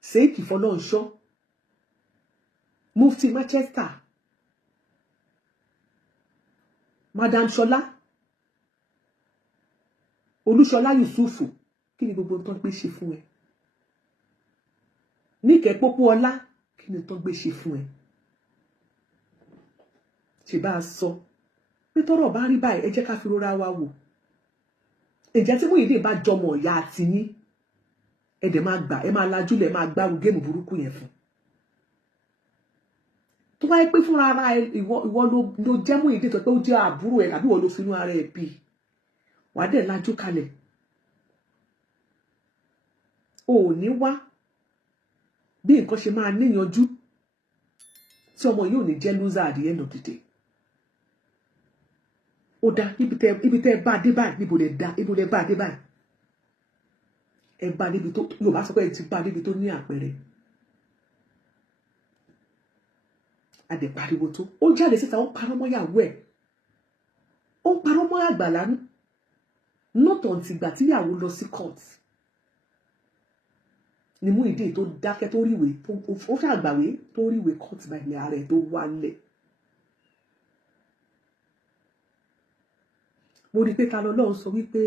Sèékì Fọlọ́runṣọ́, Mufti Manchester, Madam Ṣọlá, Olúṣọlá Yusufu, kí ni gbogbo tó ń gbé ṣe fún ẹ? Níkẹ́ Pópóọlá, kí ni tó ń gbé ṣe fún ẹ? Ṣé bá a sọ pé tọ́rọ̀ bá rí báyìí, ẹ jẹ́ ká fi rora wa wò. Ǹjẹ́ tí Muyideen bá jọmọ ìyá àti yín, ẹ dẹ̀ máa gbà, ẹ máa lajúlẹ̀, ẹ máa gbárù géèmù burúkú yẹn fún. Tó wáyé pé fúnra ara ìwọ ló jẹ́ Muyideen tó pé ó jẹ́ àbúrò ẹ̀ tàbí ìwọ ló finú ara ẹ̀ bí, wàá dẹ̀ lajú kalẹ̀. O ò ní wá bí nǹkan ṣe máa níyanjú tí ọmọ yóò ní jẹ́ loser at the end of the day. Ó dá ibi tẹ́ bá dé báyìí, níbo lẹ bá dé báyìí. Ẹ bá níbi tó Yorùbá sọ pé ẹ ti bá níbi tó ní àpẹẹrẹ. Adẹ̀ pariwo tó, ó jáde síta, ó parọ́ mọ́ ìyàwó ẹ̀, ó parọ́ mọ́ Àgbàlá nọ́tọ̀ tìgbà tíyàwó lọ sí court. Ni Muyideen tó dákẹ́ tó ríwèé, ó ṣàgbàwé tó ríwèé court bá ilẹ̀ ààrẹ tó wálẹ̀. Mo rí pé ta lọ́lọ́run sọ wípé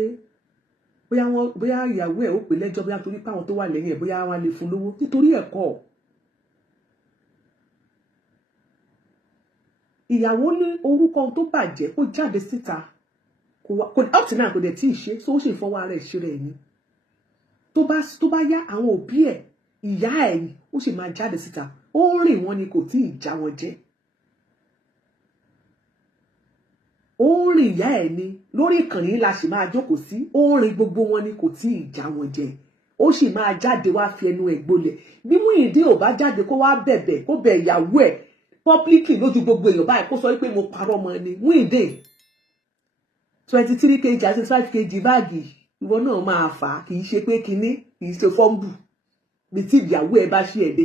bóyá ìyàwó ẹ̀ ó pè lẹ́jọ́, bóyá torí pé àwọn tó wà lẹ́yìn ẹ̀ bóyá wọ́n lè fún lówó nítorí ẹ̀kọ́. Ìyàwó ní orúkọ tó bàjẹ́ kó jáde síta up to now kò dẹ̀ tí ì ṣe so ó ṣe ìfọwọ́ ara ẹ̀ ṣe rẹ̀ ni tó bá yá àwọn òbí ẹ̀ ìyá ẹ̀ ni ó sì máa jáde síta ó ń rìn wọn ni kò tí ì já wọn jẹ ó ń rìn ìyá ẹ̀ ni lórí ìkànnì la sì máa jókòó sí ó ń rìn gbogbo wọn ni kò tí ì já wọn jẹ ó sì máa jáde wá fi ẹnu ẹ̀ gbolẹ̀ bí Muyideen ò bá jáde kó wá bẹ̀bẹ̀ kó bẹ̀ ìyàwó ẹ̀ publicly lójú gbogbo èèyàn báyìí kó sọ pé mo parọ́ mọ́ ni Muyideen 23 kg àti 5 kg báàgì ìwọ náà máa fà á kì í ṣe pé kinní kì í ṣe fọ́ǹbù bí tí ìyàwó ẹ̀ bá ṣe ẹ̀ dé